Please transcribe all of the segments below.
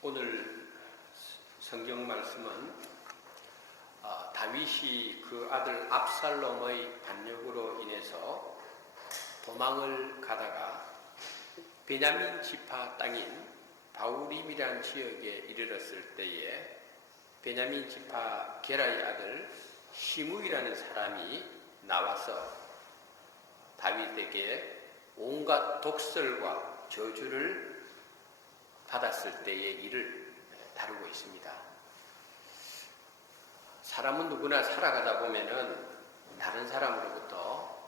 오늘 성경 말씀은 다윗이 그 아들 압살롬의 반역으로 인해서 도망을 가다가 베냐민 지파 땅인 바후림이라는 지역에 이르렀을 때에 베냐민 지파 게라의 아들 시므이라는 사람이 나와서 다윗에게 온갖 독설과 저주를 받았을 때의 일을 다루고 있습니다. 사람은 누구나 살아가다 보면은 다른 사람으로부터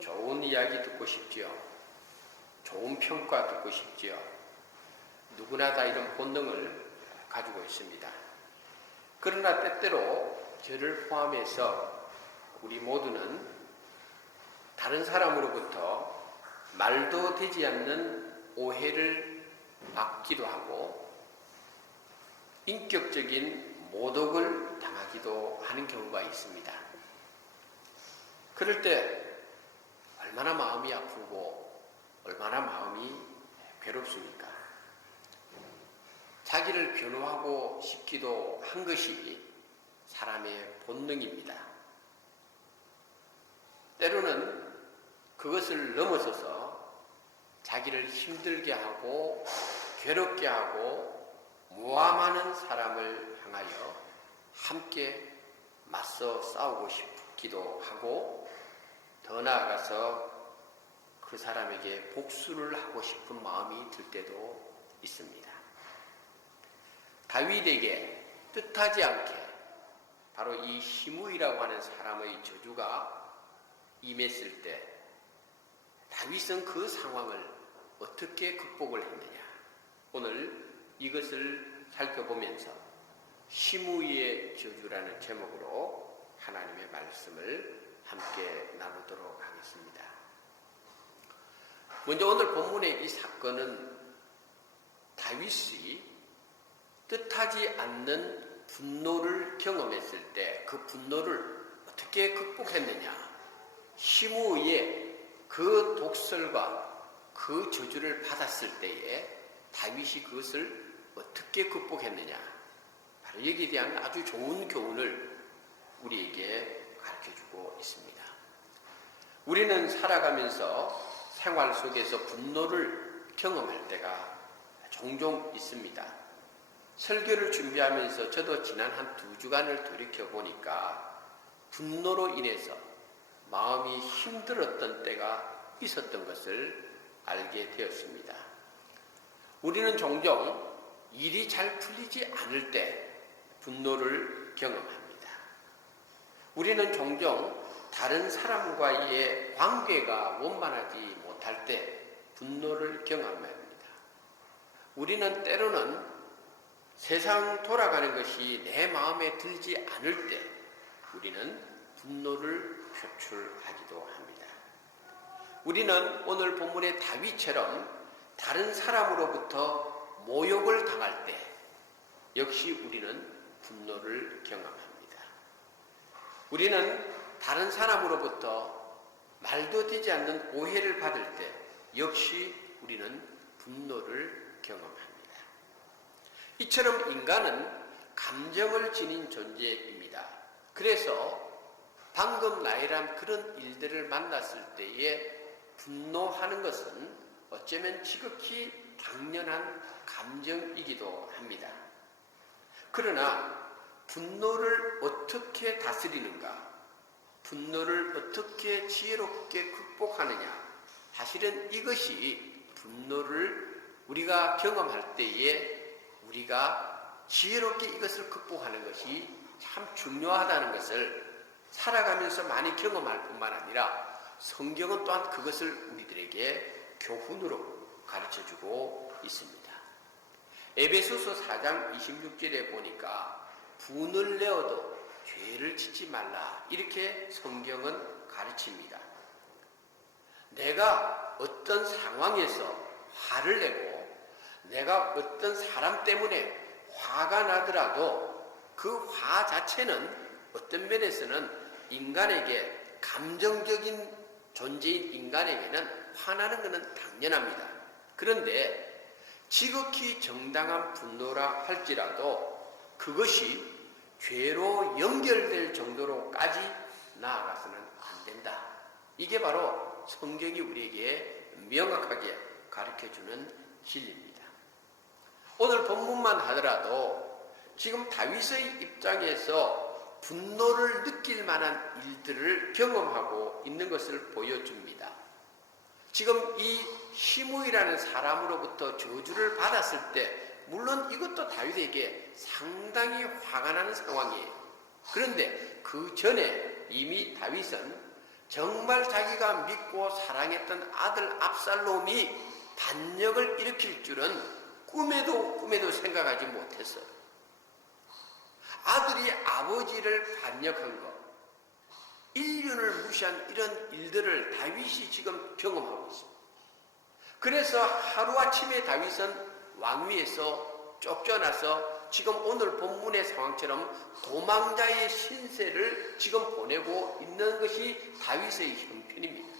좋은 이야기 듣고 싶지요. 좋은 평가 듣고 싶지요. 누구나 다 이런 본능을 가지고 있습니다. 그러나 때때로 저를 포함해서 우리 모두는 다른 사람으로부터 말도 되지 않는 오해를 받기도 하고 인격적인 모독을 당하기도 하는 경우가 있습니다. 그럴 때 얼마나 마음이 아프고 얼마나 마음이 괴롭습니까? 자기를 변호하고 싶기도 한 것이 사람의 본능입니다. 때로는 그것을 넘어서서 자기를 힘들게 하고 괴롭게 하고 모함하는 사람을 향하여 함께 맞서 싸우고 싶기도 하고 더 나아가서 그 사람에게 복수를 하고 싶은 마음이 들 때도 있습니다. 다윗에게 뜻하지 않게 바로 이 시므이라고 하는 사람의 저주가 임했을 때 다윗은 그 상황을 어떻게 극복을 했느냐? 오늘 이것을 살펴보면서 시므이의 저주라는 제목으로 하나님의 말씀을 함께 나누도록 하겠습니다. 먼저 오늘 본문의 이 사건은 다윗이 뜻하지 않는 분노를 경험했을 때 그 분노를 어떻게 극복했느냐? 시므이의 그 독설과 그 저주를 받았을 때에 다윗이 그것을 어떻게 극복했느냐? 바로 여기에 대한 아주 좋은 교훈을 우리에게 가르쳐주고 있습니다. 우리는 살아가면서 생활 속에서 분노를 경험할 때가 종종 있습니다. 설교를 준비하면서 저도 지난 한 2주간을 돌이켜보니까 분노로 인해서 마음이 힘들었던 때가 있었던 것을 알게 되었습니다. 우리는 종종 일이 잘 풀리지 않을 때 분노를 경험합니다. 우리는 종종 다른 사람과의 관계가 원만하지 못할 때 분노를 경험합니다. 우리는 때로는 세상 돌아가는 것이 내 마음에 들지 않을 때 우리는 분노를 표출하기도 합니다. 우리는 오늘 본문의 다윗처럼 다른 사람으로부터 모욕을 당할 때 역시 우리는 분노를 경험합니다. 우리는 다른 사람으로부터 말도 되지 않는 오해를 받을 때 역시 우리는 분노를 경험합니다. 이처럼 인간은 감정을 지닌 존재입니다. 그래서 방금 나열한 그런 일들을 만났을 때에 분노하는 것은 어쩌면 지극히 당연한 감정이기도 합니다. 그러나 분노를 어떻게 다스리는가? 분노를 어떻게 지혜롭게 극복하느냐? 사실은 이것이 분노를 우리가 경험할 때에 우리가 지혜롭게 이것을 극복하는 것이 참 중요하다는 것을 살아가면서 많이 경험할 뿐만 아니라 성경은 또한 그것을 우리들에게 교훈으로 가르쳐주고 있습니다. 에베소서 4장 26절에 보니까 분을 내어도 죄를 짓지 말라 이렇게 성경은 가르칩니다. 내가 어떤 상황에서 화를 내고 내가 어떤 사람 때문에 화가 나더라도 그 화 자체는 어떤 면에서는 인간에게 감정적인 존재인 인간에게는 화나는 것은 당연합니다. 그런데 지극히 정당한 분노라 할지라도 그것이 죄로 연결될 정도로까지 나아가서는 안 된다. 이게 바로 성경이 우리에게 명확하게 가르쳐주는 진리입니다. 오늘 본문만 하더라도 지금 다윗의 입장에서 분노를 느낄 만한 일들을 경험하고 있는 것을 보여줍니다. 지금 이 시므이라는 사람으로부터 저주를 받았을 때 물론 이것도 다윗에게 상당히 화가 나는 상황이에요. 그런데 그 전에 이미 다윗은 정말 자기가 믿고 사랑했던 아들 압살롬이 반역을 일으킬 줄은 꿈에도 생각하지 못했어요. 아들이 아버지를 반역한 것, 인륜을 무시한 이런 일들을 다윗이 지금 경험하고 있습니다. 그래서 하루아침에 다윗은 왕위에서 쫓겨나서 지금 오늘 본문의 상황처럼 도망자의 신세를 지금 보내고 있는 것이 다윗의 형편입니다.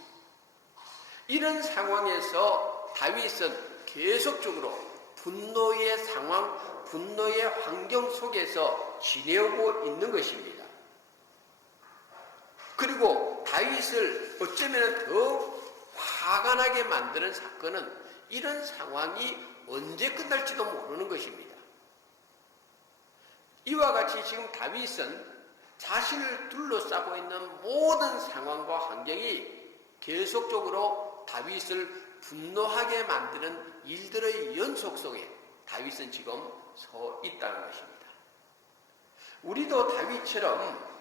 이런 상황에서 다윗은 계속적으로 분노의 상황, 분노의 환경 속에서 지내오고 있는 것입니다. 그리고 다윗을 어쩌면 더 화가 나게 만드는 사건은 이런 상황이 언제 끝날지도 모르는 것입니다. 이와 같이 지금 다윗은 자신을 둘러싸고 있는 모든 상황과 환경이 계속적으로 다윗을 분노하게 만드는 일들의 연속 속에 다윗은 지금 서 있다는 것입니다. 우리도 다윗처럼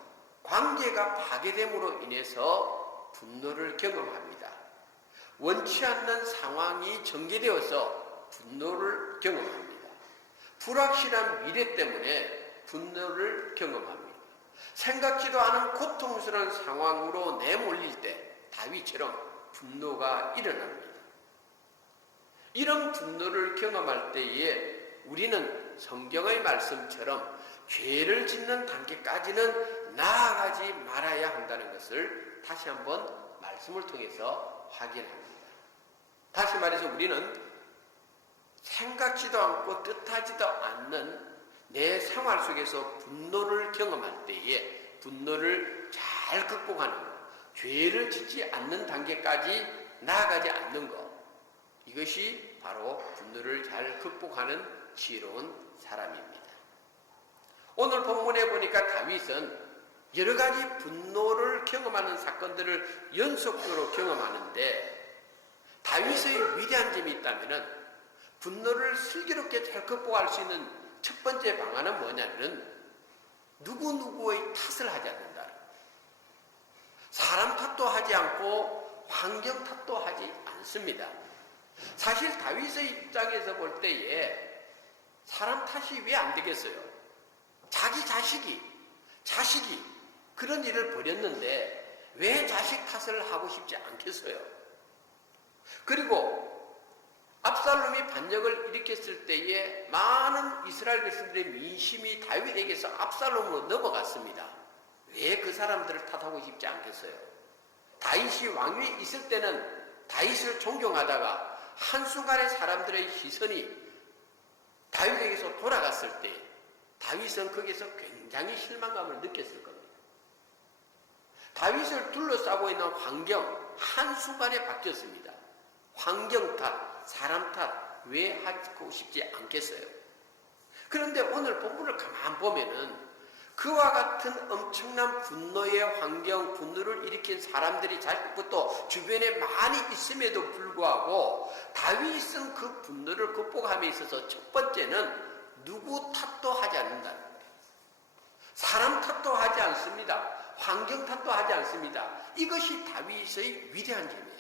관계가 파괴됨으로 인해서 분노를 경험합니다. 원치 않는 상황이 전개되어서 분노를 경험합니다. 불확실한 미래 때문에 분노를 경험합니다. 생각지도 않은 고통스러운 상황으로 내몰릴 때 다윗처럼 분노가 일어납니다. 이런 분노를 경험할 때에 우리는 성경의 말씀처럼 죄를 짓는 단계까지는 나아가지 말아야 한다는 것을 다시 한번 말씀을 통해서 확인합니다. 다시 말해서 우리는 생각지도 않고 뜻하지도 않는 내 생활 속에서 분노를 경험할 때에 분노를 잘 극복하는 것, 죄를 짓지 않는 단계까지 나아가지 않는 것, 이것이 바로 분노를 잘 극복하는 지혜로운 사람입니다. 오늘 본문에 보니까 다윗은 여러 가지 분노를 경험하는 사건들을 연속적으로 경험하는데 다윗의 위대한 점이 있다면 분노를 슬기롭게 잘 극복할 수 있는 첫 번째 방안은 뭐냐면 누구누구의 탓을 하지 않는다. 사람 탓도 하지 않고 환경 탓도 하지 않습니다. 사실 다윗의 입장에서 볼 때에 사람 탓이 왜 안 되겠어요? 자기 자식이 그런 일을 벌였는데 왜 자식 탓을 하고 싶지 않겠어요? 그리고 압살롬이 반역을 일으켰을 때에 많은 이스라엘 백성들의 민심이 다윗에게서 압살롬으로 넘어갔습니다. 왜 그 사람들을 탓하고 싶지 않겠어요? 다윗이 왕위에 있을 때는 다윗을 존경하다가 한순간에 사람들의 시선이 다윗에게서 돌아갔을 때 다윗은 거기서 굉장히 실망감을 느꼈을 겁니다. 다윗을 둘러싸고 있는 환경 한순간에 바뀌었습니다. 환경 탓, 사람 탓 왜 하고 싶지 않겠어요? 그런데 오늘 본문을 가만 보면은 그와 같은 엄청난 분노의 환경, 분노를 일으킨 사람들이 자기부터 주변에 많이 있음에도 불구하고 다윗은 그 분노를 극복함에 있어서 첫 번째는 누구 탓도 하지 않는다는 거예요. 사람 탓도 하지 않습니다. 환경 탓도 하지 않습니다. 이것이 다윗의 위대한 점이에요.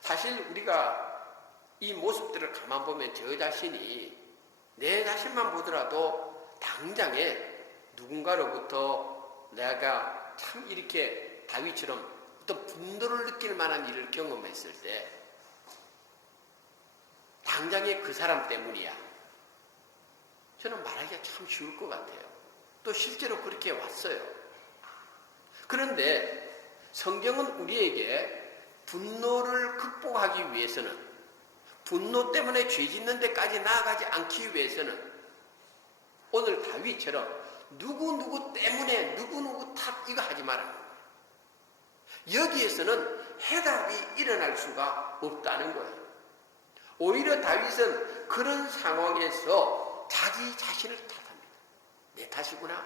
사실 우리가 이 모습들을 가만 보면 저 자신이 내 자신만 보더라도 당장에 누군가로부터 내가 참 이렇게 다윗처럼 어떤 분노를 느낄 만한 일을 경험했을 때 당장에 그 사람 때문이야. 저는 말하기가 참 쉬울 것 같아요. 또 실제로 그렇게 왔어요. 그런데 성경은 우리에게 분노를 극복하기 위해서는 분노 때문에 죄 짓는 데까지 나아가지 않기 위해서는 오늘 다윗처럼 누구누구 때문에 누구누구 탓 이거 하지 말아요. 여기에서는 해답이 일어날 수가 없다는 거예요. 오히려 다윗은 그런 상황에서 자기 자신을 탓합니다. 내 탓이구나.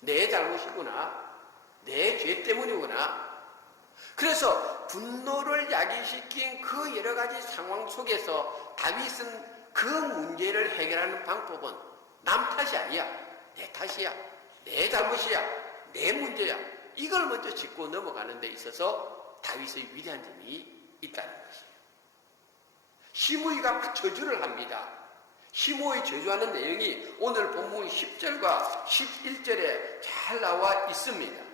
내 잘못이구나. 내 죄 때문이구나. 그래서 분노를 야기시킨 그 여러 가지 상황 속에서 다윗은 그 문제를 해결하는 방법은 남 탓이 아니야. 내 탓이야. 내 잘못이야. 내 문제야. 이걸 먼저 짚고 넘어가는 데 있어서 다윗의 위대한 점이 있다는 것이에요. 시므이가 저주를 합니다. 시므이 저주하는 내용이 오늘 본문 10절과 11절에 잘 나와 있습니다.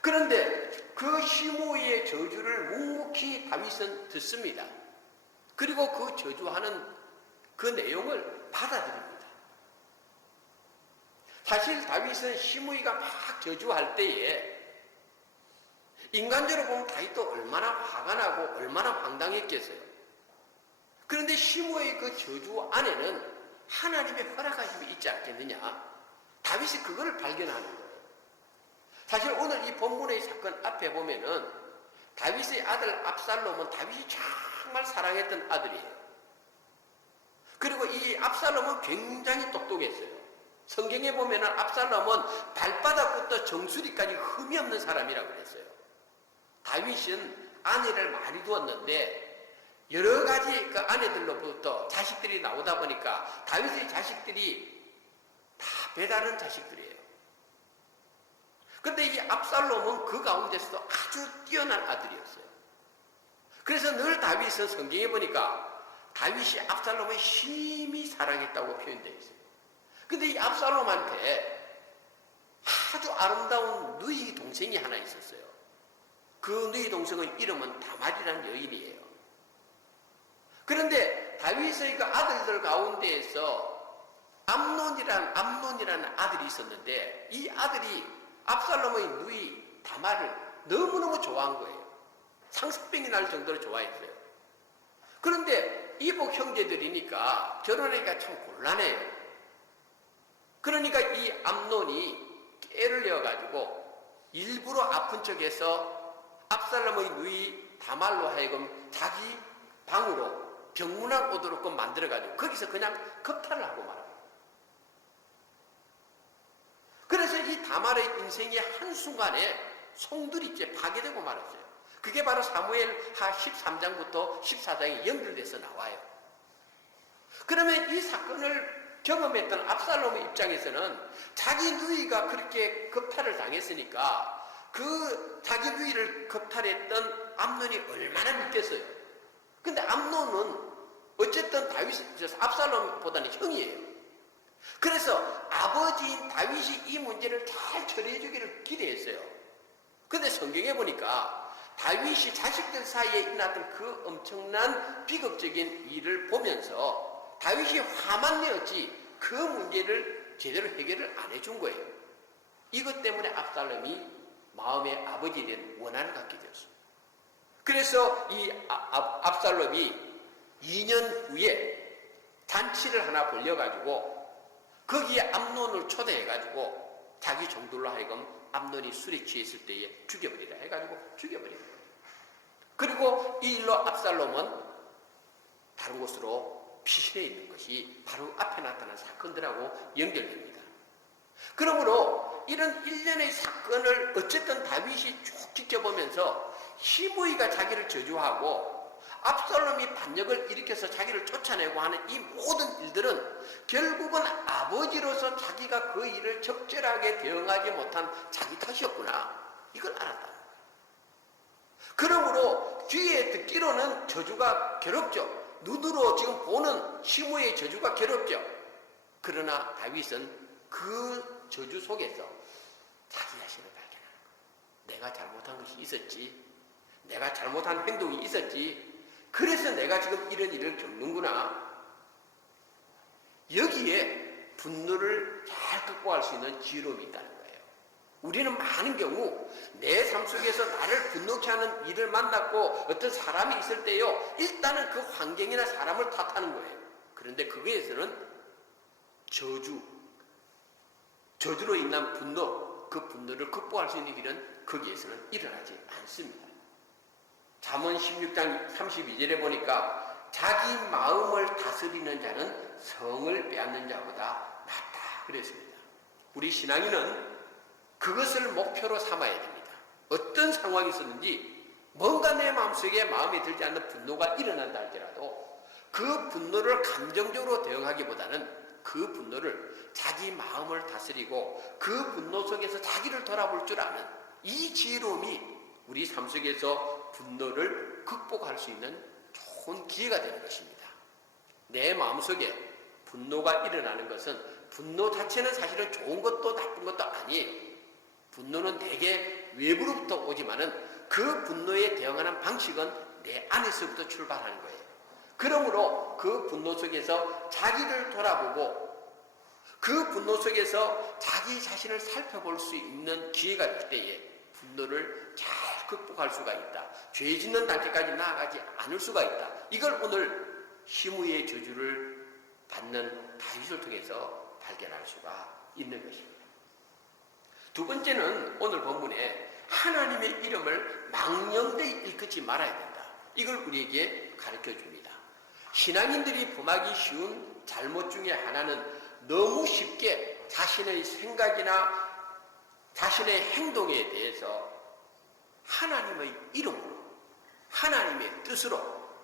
그런데 그 시므이의 저주를 묵묵히 다윗은 듣습니다. 그리고 그 저주하는 그 내용을 받아들입니다. 사실 다윗은 시므이가 막 저주할 때에 인간적으로 보면 다윗도 얼마나 화가 나고 얼마나 황당했겠어요. 그런데 시므이의 그 저주 안에는 하나님의 허락하심이 있지 않겠느냐. 다윗이 그걸 발견하는 거예요. 사실 오늘 이 본문의 사건 앞에 보면은 다윗의 아들 압살롬은 다윗이 정말 사랑했던 아들이에요. 그리고 이 압살롬은 굉장히 똑똑했어요. 성경에 보면은 압살롬은 발바닥부터 정수리까지 흠이 없는 사람이라고 그랬어요. 다윗은 아내를 많이 두었는데 여러 가지 그 아내들로부터 자식들이 나오다 보니까 다윗의 자식들이 다 배다른 자식들이에요. 그런데 이 압살롬은 그 가운데서도 아주 뛰어난 아들이었어요. 그래서 늘 다윗은 성경에 보니까 다윗이 압살롬을 심히 사랑했다고 표현되어 있어요. 근데 이 압살롬한테 아주 아름다운 누이 동생이 하나 있었어요. 그 누이 동생의 이름은 다말이라는 여인이에요. 그런데 다윗의 그 아들들 가운데에서 암논이라는 아들이 있었는데 이 아들이 압살롬의 누이 다말을 너무너무 좋아한 거예요. 상습병이 날 정도로 좋아했어요. 그런데 이복 형제들이니까 결혼하기가 참 곤란해요. 그러니까 이 암논이 깨를 내어가지고 일부러 아픈 척해서 압살롬의 누이 다말로 하여금 자기 방으로 병문안 오도록 만들어가지고 거기서 그냥 겁탈을 하고 말아요. 그래서 이 다말의 인생이 한순간에 송두리째 파괴되고 말았어요. 그게 바로 사무엘하 13장부터 14장에 연결돼서 나와요. 그러면 이 사건을 경험했던 압살롬의 입장에서는 자기 누이가 그렇게 겁탈을 당했으니까 그 자기 누이를 겁탈했던 암논이 얼마나 믿겠어요. 근데 암논은 어쨌든 압살롬보다는 형이에요. 그래서 아버지인 다윗이 이 문제를 잘 처리해 주기를 기대했어요. 근데 성경에 보니까 다윗이 자식들 사이에 일어났던 그 엄청난 비극적인 일을 보면서 다윗이 화만 내었지 그 문제를 제대로 해결을 안 해준 거예요. 이것 때문에 압살롬이 마음의 아버지에 대한 원한을 갖게 되었습니다. 그래서 이 압살롬이 2년 후에 잔치를 하나 벌려가지고 거기에 암논을 초대해가지고 자기 종들로 하여금 암논이 술에 취했을 때에 죽여버리라 해가지고 죽여버린 거예요. 그리고 이 일로 압살롬은 다른 곳으로 피신해 있는 것이 바로 앞에 나타난 사건들하고 연결됩니다. 그러므로 이런 일련의 사건을 어쨌든 다윗이 쭉 지켜보면서 시므이가 자기를 저주하고 압살롬이 반역을 일으켜서 자기를 쫓아내고 하는 이 모든 일들은 결국은 아버지로서 자기가 그 일을 적절하게 대응하지 못한 자기 탓이었구나. 이걸 알았다. 그러므로 뒤에 듣기로는 저주가 괴롭죠. 눈으로 지금 보는 시므이의 저주가 괴롭죠. 그러나 다윗은 그 저주 속에서 자기 자신을 발견하는 거예요. 내가 잘못한 것이 있었지. 내가 잘못한 행동이 있었지. 그래서 내가 지금 이런 일을 겪는구나. 여기에 분노를 잘 극복할 수 있는 지혜로움이 있다는 거예요. 우리는 많은 경우 내 삶 속에서 나를 분노케 하는 일을 만났고 어떤 사람이 있을 때요, 일단은 그 환경이나 사람을 탓하는 거예요. 그런데 거기에서는 저주로 인한 분노, 그 분노를 극복할 수 있는 일은 거기에서는 일어나지 않습니다. 잠언 16장 32절에 보니까 자기 마음을 다스리는 자는 성을 빼앗는 자보다 낫다 그랬습니다. 우리 신앙인은 그것을 목표로 삼아야 됩니다. 어떤 상황이 있었는지 뭔가 내 마음속에 마음에 들지 않는 분노가 일어난다 할지라도 그 분노를 감정적으로 대응하기보다는 그 분노를 자기 마음을 다스리고 그 분노 속에서 자기를 돌아볼 줄 아는 이 지혜로움이 우리 삶 속에서 분노를 극복할 수 있는 좋은 기회가 되는 것입니다. 내 마음속에 분노가 일어나는 것은 분노 자체는 사실은 좋은 것도 나쁜 것도 아니에요. 분노는 대개 외부로부터 오지만은 그 분노에 대응하는 방식은 내 안에서부터 출발하는 거예요. 그러므로 그 분노 속에서 자기를 돌아보고 그 분노 속에서 자기 자신을 살펴볼 수 있는 기회가 될 때에 분노를 잘 극복할 수가 있다. 죄 짓는 단계까지 나아가지 않을 수가 있다. 이걸 오늘 시므이의 저주를 받는 다윗을 통해서 발견할 수가 있는 것입니다. 두 번째는 오늘 본문에 하나님의 이름을 망령되이 일컫지 말아야 된다. 이걸 우리에게 가르쳐 줍니다. 신앙인들이 범하기 쉬운 잘못 중에 하나는 너무 쉽게 자신의 생각이나 자신의 행동에 대해서 하나님의 이름으로, 하나님의 뜻으로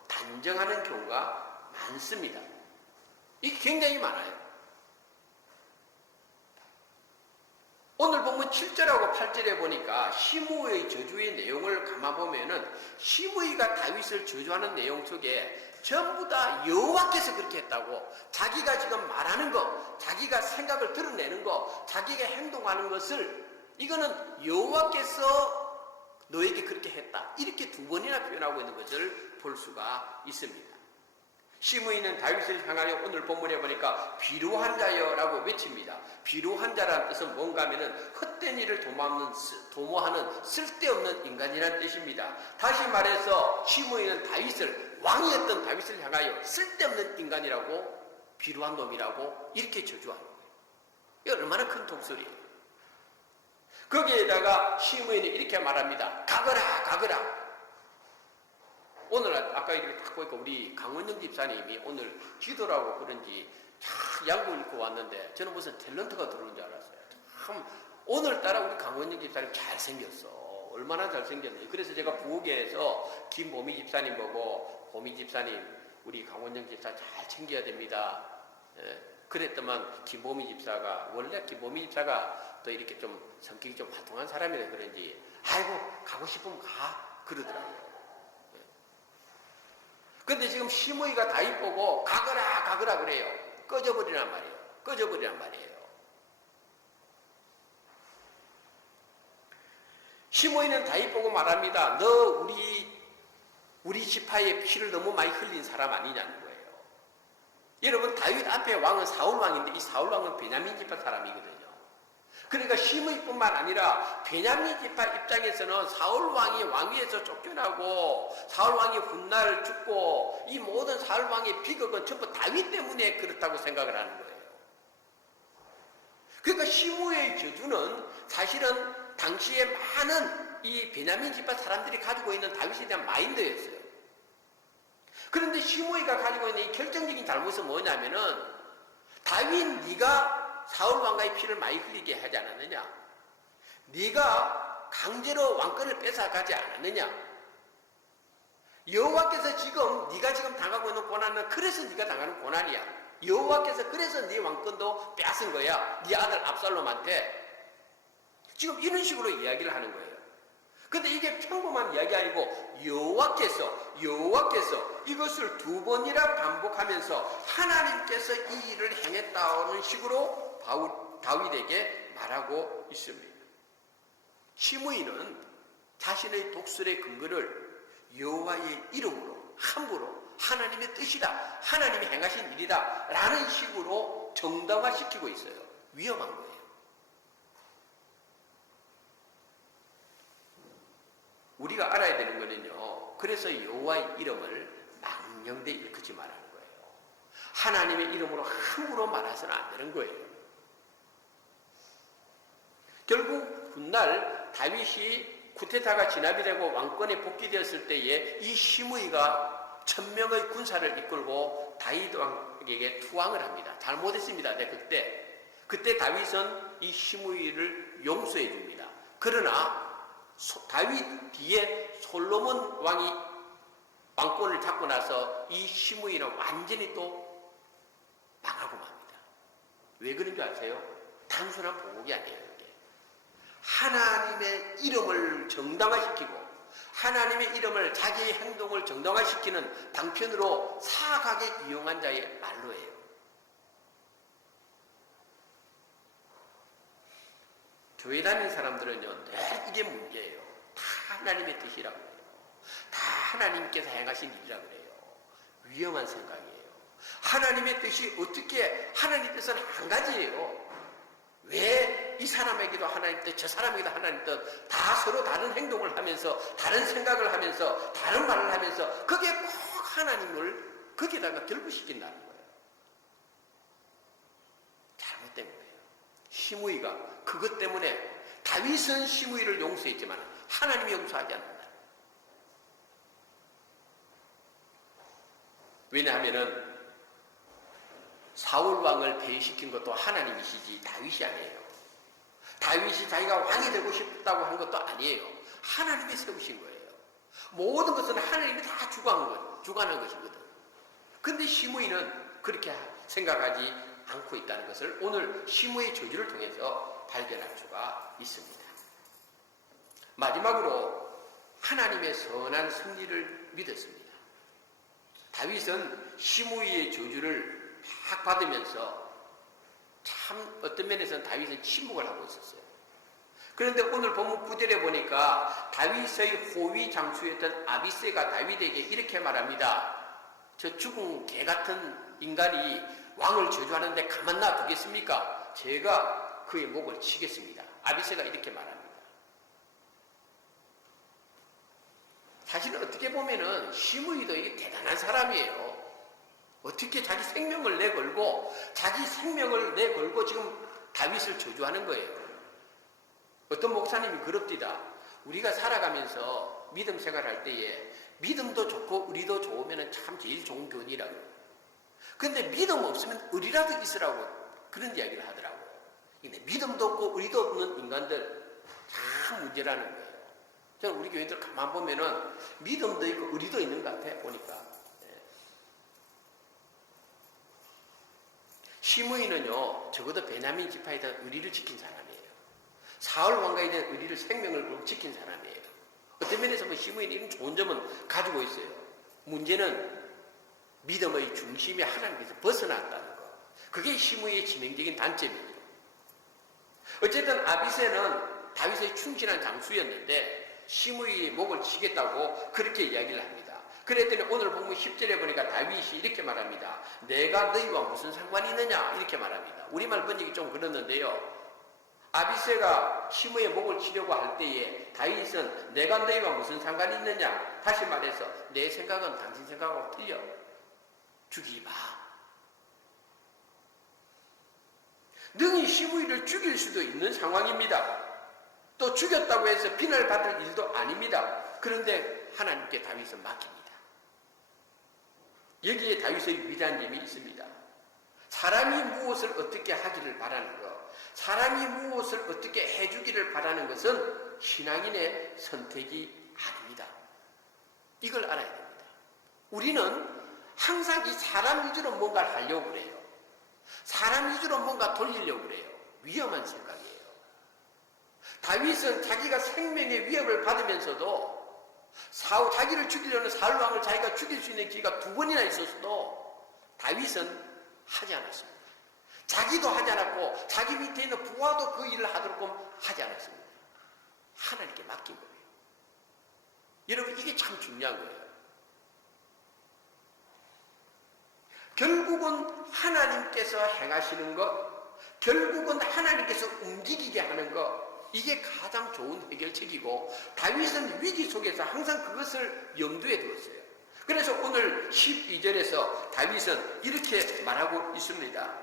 단정하는 경우가 많습니다. 이게 굉장히 많아요. 오늘 본문 7절하고 8절에 보니까 시므이의 저주의 내용을 감아보면은 시므이가 다윗을 저주하는 내용 속에 전부 다 여호와께서 그렇게 했다고, 자기가 지금 말하는 거, 자기가 생각을 드러내는 거, 자기가 행동하는 것을 이거는 여호와께서 너에게 그렇게 했다, 이렇게 두 번이나 표현하고 있는 것을 볼 수가 있습니다. 시므이는 다윗을 향하여 오늘 본문에 보니까 비루한 자여라고 외칩니다. 비루한 자라는 뜻은 뭔가 하면은 헛된 일을 도모하는 쓸데없는 인간이라는 뜻입니다. 다시 말해서 시므이는 왕이었던 다윗을 향하여 쓸데없는 인간이라고, 비루한 놈이라고 이렇게 저주하는 거예요. 이게 얼마나 큰 독설이에요. 거기에다가 시므이는 이렇게 말합니다. 가거라. 오늘 아까 이렇게 딱 보니까 우리 강원영 집사님이 오늘 기도라고 그런지 참 양복 입고 왔는데 저는 무슨 탤런트가 들어오는 줄 알았어요. 참 오늘따라 우리 강원영 집사님 잘생겼어. 얼마나 잘생겼는지. 그래서 제가 부엌에서 김보미 집사님 보고, 보미 집사님 우리 강원영 집사 잘 챙겨야 됩니다. 그랬더만 김보미 집사가, 원래 김보미 집사가 또 이렇게 좀 성격이 좀 활동한 사람이라 그런지 아이고 가고 싶으면 가 그러더라고요. 근데 지금 시므이가 다윗 보고 가거라 그래요. 꺼져버리란 말이에요. 시므이는 다윗 보고 말합니다. 너 우리 지파의 피를 너무 많이 흘린 사람 아니냐는 거예요. 여러분, 다윗 앞에 왕은 사울 왕인데 이 사울 왕은 베냐민 지파 사람이거든요. 그러니까 시므이뿐만 아니라 베냐민 지파 입장에서는 사울 왕이 왕위에서 쫓겨나고 사울 왕이 훗날 죽고 이 모든 사울 왕의 비극은 전부 다윗 때문에 그렇다고 생각을 하는 거예요. 그러니까 시므이의 저주는 사실은 당시에 많은 이 베냐민 지파 사람들이 가지고 있는 다윗에 대한 마인드였어요. 그런데 시므이가 가지고 있는 이 결정적인 잘못은 뭐냐면은, 다윗 네가 사울 왕가의 피를 많이 흘리게 하지 않았느냐? 네가 강제로 왕권을 뺏어가지 않았느냐? 여호와께서 지금 네가 지금 당하고 있는 고난은 그래서 네가 당하는 고난이야. 여호와께서 그래서 네 왕권도 빼앗은 거야. 네 아들 압살롬한테. 지금 이런 식으로 이야기를 하는 거예요. 근데 이게 평범한 이야기 아니고 여호와께서 이것을 두 번이나 반복하면서 하나님께서 이 일을 행했다는 식으로 다윗에게 말하고 있습니다. 시므이는 자신의 독설의 근거를 여호와의 이름으로 함부로 하나님의 뜻이다, 하나님이 행하신 일이다 라는 식으로 정당화시키고 있어요. 위험한 거예요. 우리가 알아야 되는 거는요. 그래서 여호와의 이름을 망령되 일컫지 말라는 거예요. 하나님의 이름으로 함부로 말해서는 안 되는 거예요. 결국 훗날 다윗이 쿠데타가 진압이 되고 왕권에 복귀되었을 때에 이 시므이가 1000명의 군사를 이끌고 다윗 왕에게 투항을 합니다. 잘못했습니다. 그때 다윗은 이 시므이를 용서해 줍니다. 그러나 다윗 뒤에 솔로몬 왕이 왕권을 잡고 나서 이 시므이는 완전히 또 망하고 맙니다. 왜 그런 줄 아세요? 단순한 보복이 아니에요. 이게. 하나님의 이름을 정당화시키고 하나님의 이름을 자기의 행동을 정당화시키는 방편으로 사악하게 이용한 자의 말로예요. 교회 다니는 사람들은요, 늘 이게 문제예요. 다 하나님의 뜻이라고 해요. 다 하나님께서 행하신 일이라고 그래요. 위험한 생각이에요. 하나님의 뜻이 어떻게, 하나님의 뜻은 한 가지예요. 왜 이 사람에게도 하나님 뜻, 저 사람에게도 하나님 뜻, 다 서로 다른 행동을 하면서, 다른 생각을 하면서, 다른 말을 하면서, 그게 꼭 하나님을 거기에다가 결부시킨다는 거예요. 잘못된 거예요. 시므이가 그것 때문에 다윗은 시므이를 용서했지만 하나님이 용서하지 않는다. 왜냐하면은 사울 왕을 폐위시킨 것도 하나님이시지 다윗이 아니에요. 다윗이 자기가 왕이 되고 싶다고 한 것도 아니에요. 하나님이 세우신 거예요. 모든 것은 하나님이 다 주관한 것이거든. 근데 시므이는 그렇게 생각하지 않고 있다는 것을 오늘 시므의 저주를 통해서 발견할 수가 있습니다. 마지막으로 하나님의 선한 승리를 믿었습니다. 다윗은 시므의 저주를 막 받으면서 참 어떤 면에서는 다윗은 침묵을 하고 있었어요. 그런데 오늘 본문 9절에 보니까 다윗의 호위 장수였던 아비새가 다윗에게 이렇게 말합니다. 저 죽은 개 같은 인간이 왕을 저주하는데 가만 놔두겠습니까? 제가 그의 목을 치겠습니다. 아비새가 이렇게 말합니다. 사실은 어떻게 보면은 시므이도 이게 대단한 사람이에요. 어떻게 자기 생명을 내걸고 지금 다윗을 저주하는 거예요. 어떤 목사님이 그럽디다. 우리가 살아가면서 믿음 생활할 때에 믿음도 좋고 의리도 좋으면 참 제일 좋은 교훈이라고. 근데 믿음 없으면 의리라도 있으라고 그런 이야기를 하더라고. 근데 믿음도 없고 의리도 없는 인간들 참 문제라는 거예요. 저는 우리 교회들 가만 보면은 믿음도 있고 의리도 있는 것 같아 보니까. 시므이는요, 적어도 베냐민 지파에 대한 의리를 지킨 사람이에요. 사울 왕가에 대한 의리를 생명을 걸고 지킨 사람이에요. 어떤 면에서 시므이는 이런 좋은 점은 가지고 있어요. 문제는 믿음의 중심이 하나님께서 벗어났다는 것. 그게 시므이의 치명적인 단점이죠. 어쨌든 아비새는 다윗의 충실한 장수였는데 시므이의 목을 치겠다고 그렇게 이야기를 합니다. 그랬더니 오늘 본문 10절에 보니까 다윗이 이렇게 말합니다. 내가 너희와 무슨 상관이 있느냐? 이렇게 말합니다. 우리말 번역이 좀 그렇는데요. 아비새가 시므이의 목을 치려고 할 때에 다윗은 내가 너희와 무슨 상관이 있느냐? 다시 말해서 내 생각은 당신 생각하고 틀려. 죽이지 마. 능히 시므이를 죽일 수도 있는 상황입니다. 또 죽였다고 해서 비난을 받을 일도 아닙니다. 그런데 하나님께 다윗은 맡깁니다. 여기에 다윗의 위대한 점이 있습니다. 사람이 무엇을 어떻게 하기를 바라는 것, 사람이 무엇을 어떻게 해주기를 바라는 것은 신앙인의 선택이 아닙니다. 이걸 알아야 됩니다. 우리는 항상 이 사람 위주로 뭔가를 하려고 그래요. 사람 위주로 뭔가 돌리려고 그래요. 위험한 생각이에요. 다윗은 자기가 생명의 위협을 받으면서도 자기를 죽이려는 사울 왕을 자기가 죽일 수 있는 기회가 2번이나 있었어도 다윗은 하지 않았습니다. 자기도 하지 않았고 자기 밑에 있는 부하도 그 일을 하도록 하지 않았습니다. 하나님께 맡긴 거예요. 여러분 이게 참 중요한 거예요. 결국은 하나님께서 행하시는 것, 결국은 하나님께서 움직이게 하는 것, 이게 가장 좋은 해결책이고 다윗은 위기 속에서 항상 그것을 염두에 두었어요. 그래서 오늘 12절에서 다윗은 이렇게 말하고 있습니다.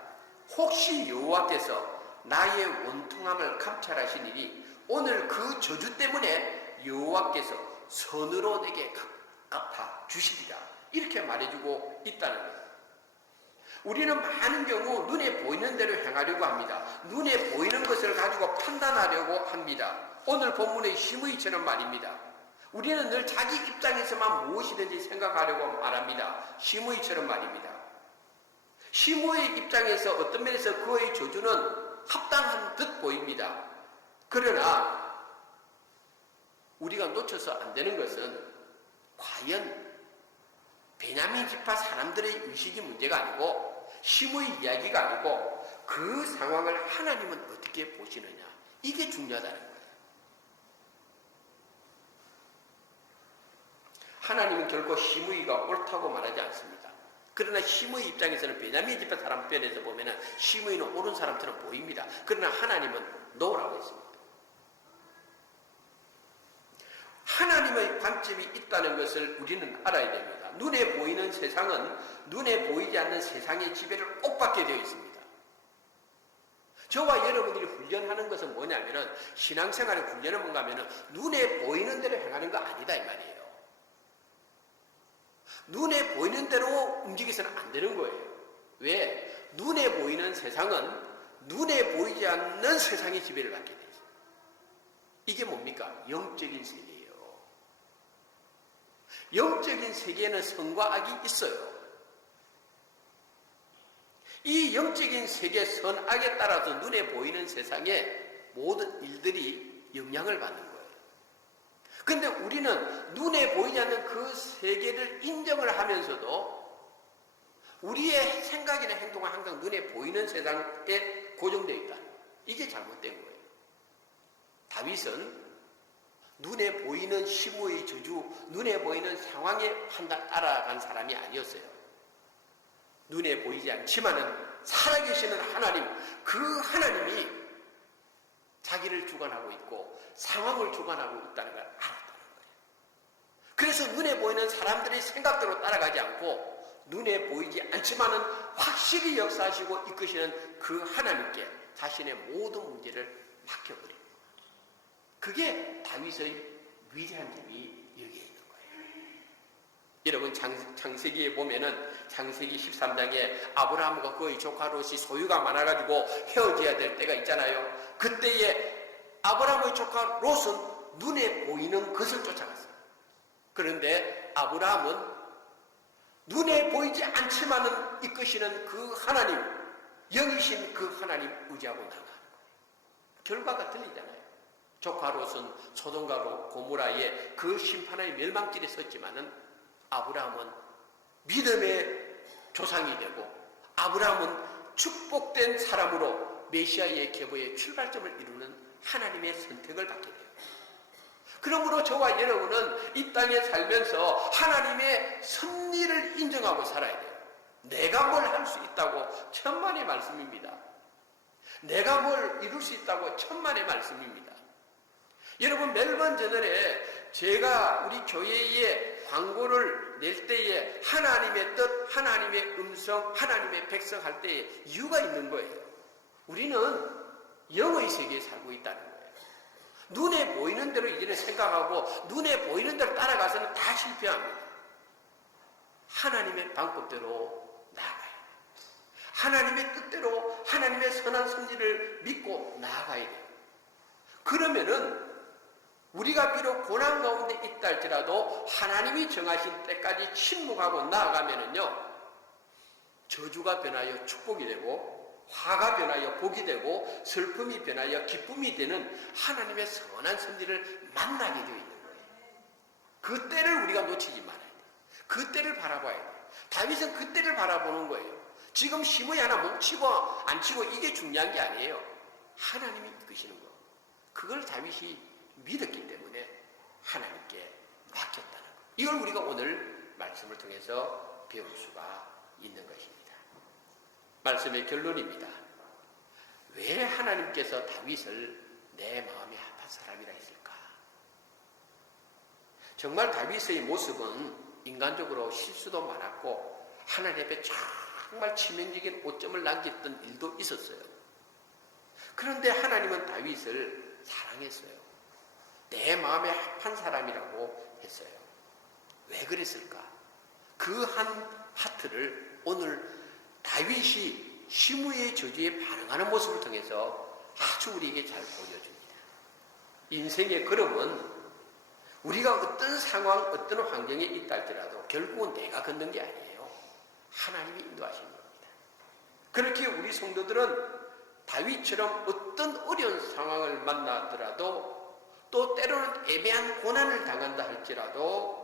혹시 여호와께서 나의 원통함을 감찰하시니니 오늘 그 저주 때문에 여호와께서 선으로 내게 갚아 주시리라. 이렇게 말해주고 있다는 거예요. 우리는 많은 경우 눈에 보이는 대로 행하려고 합니다. 눈에 보이는 것을 가지고 판단하려고 합니다. 오늘 본문의 시므이처럼 말입니다. 우리는 늘 자기 입장에서만 무엇이든지 생각하려고 말합니다. 시므이처럼 말입니다. 시므의 입장에서 어떤 면에서 그의 저주는 합당한 듯 보입니다. 그러나 우리가 놓쳐서 안 되는 것은 과연 베냐민 지파 사람들의 의식이 문제가 아니고 시므의 이야기가 아니고 그 상황을 하나님은 어떻게 보시느냐, 이게 중요하다는 거예요. 하나님은 결코 시므이가 옳다고 말하지 않습니다. 그러나 시므의 입장에서는 베냐민 지파 사람 편에서 보면 시므이는 옳은 사람처럼 보입니다. 그러나 하나님은 노라고 했습니다. 하나님의 관점이 있다는 것을 우리는 알아야 됩니다. 눈에 보이는 세상은 눈에 보이지 않는 세상의 지배를 꼭 받게 되어 있습니다. 저와 여러분들이 훈련하는 것은 뭐냐면은, 신앙생활의 훈련은 뭔가 하면은 눈에 보이는 대로 행하는 거 아니다 이 말이에요. 눈에 보이는 대로 움직여서는 안 되는 거예요. 왜? 눈에 보이는 세상은 눈에 보이지 않는 세상의 지배를 받게 되어 있어요. 이게 뭡니까? 영적인 세계예요. 영적인 세계에는 선과 악이 있어요. 이 영적인 세계 선악에 따라서 눈에 보이는 세상의 모든 일들이 영향을 받는 거예요. 그런데 우리는 눈에 보이지 않는 그 세계를 인정을 하면서도 우리의 생각이나 행동은 항상 눈에 보이는 세상에 고정되어 있다. 이게 잘못된 거예요. 다윗은 눈에 보이는 시므의 저주, 눈에 보이는 상황의 판단 따라간 사람이 아니었어요. 눈에 보이지 않지만은 살아계시는 하나님, 그 하나님이 자기를 주관하고 있고 상황을 주관하고 있다는 걸 알았다는 거예요. 그래서 눈에 보이는 사람들의 생각대로 따라가지 않고 눈에 보이지 않지만은 확실히 역사하시고 이끄시는 그 하나님께 자신의 모든 문제를 맡겨버립니다. 그게 다윗의 위대한 점이 여기에 있는 거예요. 여러분 창세기에 보면은 창세기 13장에 아브라함과 그의 조카 롯이 소유가 많아가지고 헤어져야 될 때가 있잖아요. 그때에 아브라함의 조카 롯은 눈에 보이는 것을 쫓아갔어요. 그런데 아브라함은 눈에 보이지 않지만은 이끄시는 그 하나님, 영이신 그 하나님 의지하고 나가는 거예요. 결과가 틀리잖아요. 조카 롯은 소돔과 고모라의 그 심판의 멸망길에 섰지만은 아브라함은 믿음의 조상이 되고 아브라함은 축복된 사람으로 메시아의 계보의 출발점을 이루는 하나님의 선택을 받게 돼요. 그러므로 저와 여러분은 이 땅에 살면서 하나님의 섭리를 인정하고 살아야 돼요. 내가 뭘 할 수 있다고 천만의 말씀입니다. 내가 뭘 이룰 수 있다고 천만의 말씀입니다. 여러분, 멜번 저널에 제가 우리 교회에 광고를 낼 때에 하나님의 뜻, 하나님의 음성, 하나님의 백성 할 때에 이유가 있는 거예요. 우리는 영의 세계에 살고 있다는 거예요. 눈에 보이는 대로 이제는 생각하고 눈에 보이는 대로 따라가서는 다 실패합니다. 하나님의 방법대로 나아가야 돼요. 하나님의 뜻대로 하나님의 선한 섭리를 믿고 나아가야 돼요. 그러면은 우리가 비록 고난 가운데 있다 할지라도 하나님이 정하신 때까지 침묵하고 나아가면은요, 저주가 변하여 축복이 되고 화가 변하여 복이 되고 슬픔이 변하여 기쁨이 되는 하나님의 선한 섭리를 만나게 되어 있는 거예요. 그 때를 우리가 놓치지 말아야 돼요. 그 때를 바라봐야 돼요. 다윗은 그 때를 바라보는 거예요. 지금 시므이 하나 뭉치고 안 치고 이게 중요한 게 아니에요. 하나님이 이끄시는 거. 그걸 다윗이 믿었기 때문에 하나님께 맡겼다는 것. 이걸 우리가 오늘 말씀을 통해서 배울 수가 있는 것입니다. 말씀의 결론입니다. 왜 하나님께서 다윗을 내 마음이 합한 사람이라 했을까? 정말 다윗의 모습은 인간적으로 실수도 많았고 하나님 앞에 정말 치명적인 오점을 남겼던 일도 있었어요. 그런데 하나님은 다윗을 사랑했어요. 내 마음에 합한 사람이라고 했어요. 왜 그랬을까? 그 한 파트를 오늘 다윗이 시므의 저주에 반응하는 모습을 통해서 아주 우리에게 잘 보여줍니다. 인생의 걸음은 우리가 어떤 상황, 어떤 환경에 있다 할지라도 결국은 내가 걷는 게 아니에요. 하나님이 인도하시는 겁니다. 그렇게 우리 성도들은 다윗처럼 어떤 어려운 상황을 만나더라도 또 때로는 애매한 고난을 당한다 할지라도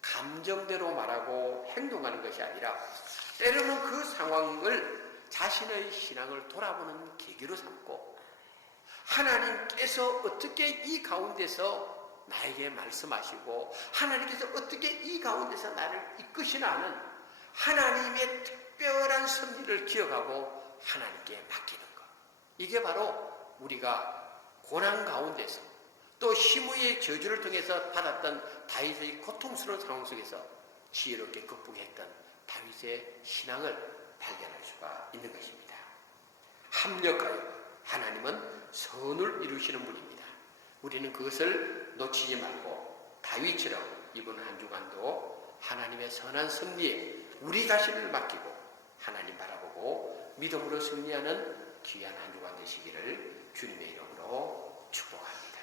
감정대로 말하고 행동하는 것이 아니라 때로는 그 상황을 자신의 신앙을 돌아보는 계기로 삼고 하나님께서 어떻게 이 가운데서 나에게 말씀하시고 하나님께서 어떻게 이 가운데서 나를 이끄시나 하는 하나님의 특별한 섭리를 기억하고 하나님께 맡기는 것. 이게 바로 우리가 고난 가운데서 또 시므의 저주를 통해서 받았던 다윗의 고통스러운 상황 속에서 지혜롭게 극복했던 다윗의 신앙을 발견할 수가 있는 것입니다. 합력하여 하나님은 선을 이루시는 분입니다. 우리는 그것을 놓치지 말고 다윗처럼 이번 한 주간도 하나님의 선한 섭리에 우리 자신을 맡기고 하나님 바라보고 믿음으로 승리하는 귀한 한 주간 되시기를 주님의 이름으로 축복합니다.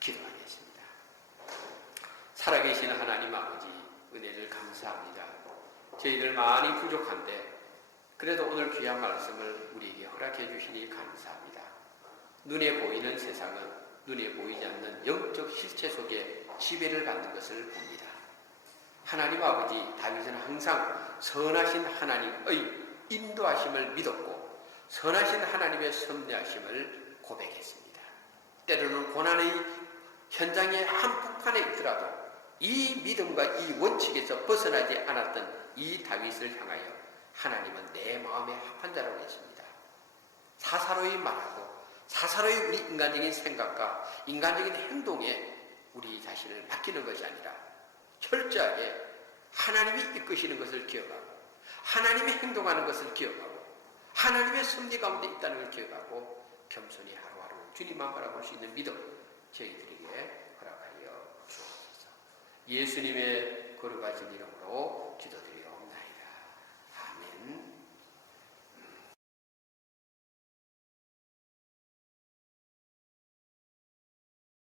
기도하겠습니다. 살아계신 하나님 아버지 은혜를 감사합니다. 저희들 많이 부족한데 그래도 오늘 귀한 말씀을 우리에게 허락해 주시니 감사합니다. 눈에 보이는 세상은 눈에 보이지 않는 영적 실체 속에 지배를 받는 것을 봅니다. 하나님 아버지 다윗은 항상 선하신 하나님의 인도하심을 믿었고 선하신 하나님의 섭리하심을 고백했습니다. 때로는 고난의 현장의 한복판에 있더라도 이 믿음과 이 원칙에서 벗어나지 않았던 이 다윗을 향하여 하나님은 내 마음에 합한 자라고 했습니다. 사사로이 말하고 사사로이 우리 인간적인 생각과 인간적인 행동에 우리 자신을 맡기는 것이 아니라 철저하게 하나님이 이끄시는 것을 기억하고 하나님이 행동하는 것을 기억하고 하나님의 섭리 가운데 있다는 걸 기억하고 겸손히 하루하루 주님만 바라볼 수 있는 믿음 저희들에게 허락하여 주옵소서. 예수님의 거룩하신 이름으로 기도드립니다.